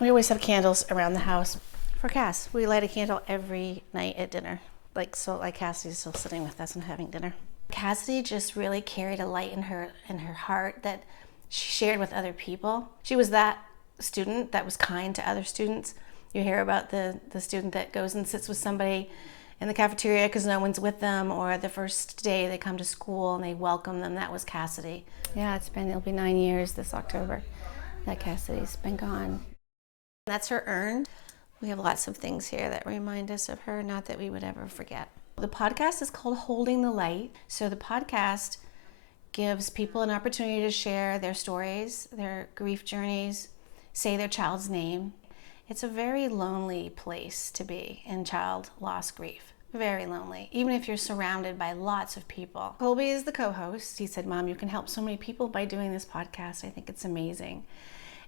We always have candles around the house for Cass. We light a candle every night at dinner. Like Cassidy's still sitting with us and having dinner. Cassidy just really carried a light in her heart that she shared with other people. She was that student that was kind to other students. You hear about the student that goes and sits with somebody in the cafeteria because no one's with them, or the first day they come to school and they welcome them. That was Cassidy. Yeah, it'll be 9 years this October that Cassidy's been gone. That's her urn. We have lots of things here that remind us of her, not that we would ever forget. The podcast is called Holding the Light. So the podcast gives people an opportunity to share their stories, their grief journeys, say their child's name. It's a very lonely place to be in child loss grief. Very lonely, even if you're surrounded by lots of people. Colby is the co-host. He said, "Mom, you can help so many people by doing this podcast. I think it's amazing."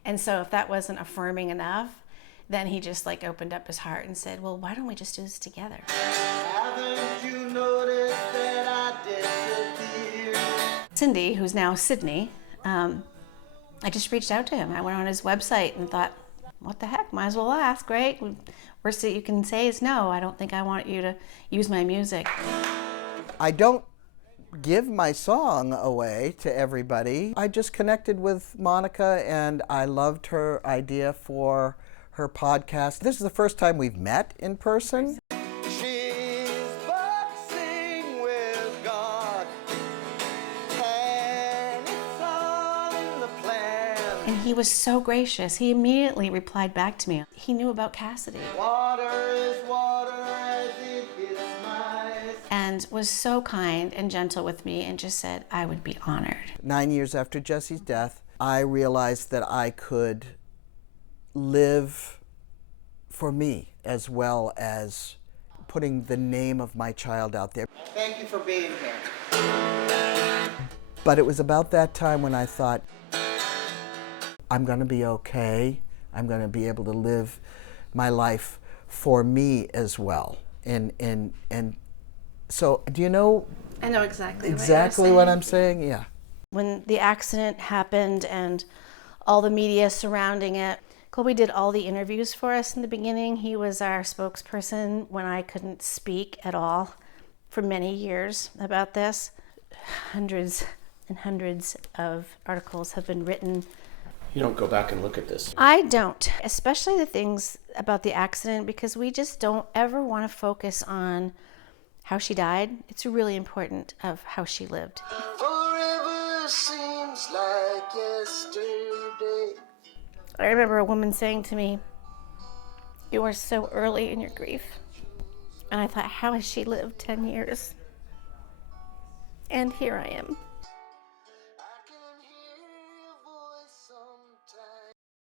And so if that wasn't affirming enough, then he just opened up his heart and said, "Well, why don't we just do this together?" Haven't you noticed that I disappeared? Cindy, who's now Sydney, I just reached out to him. I went on his website and thought, what the heck, might as well ask, right? Worst that you can say is no, I don't think I want you to use my music. I don't give my song away to everybody. I just connected with Monica and I loved her idea for her podcast. This is the first time we've met in person. She's boxing with God, and it's on the plan. And he was so gracious. He immediately replied back to me. He knew about Cassidy. Water is water as it is nice. And was so kind and gentle with me and just said I would be honored. 9 years after Jesse's death, I realized that I could live for me as well as putting the name of my child out there. Thank you for being here. But it was about that time when I thought, I'm going to be okay. I'm going to be able to live my life for me as well. And so, do you know? I know exactly what I'm saying. Yeah. When the accident happened and all the media surrounding it, Colby did all the interviews for us in the beginning. He was our spokesperson when I couldn't speak at all for many years about this. Hundreds and hundreds of articles have been written. You don't go back and look at this? I don't, especially the things about the accident, because we just don't ever want to focus on how she died. It's really important of how she lived. Forever seems like yesterday. I remember a woman saying to me, "You are so early in your grief." And I thought, how has she lived 10 years? And here I am.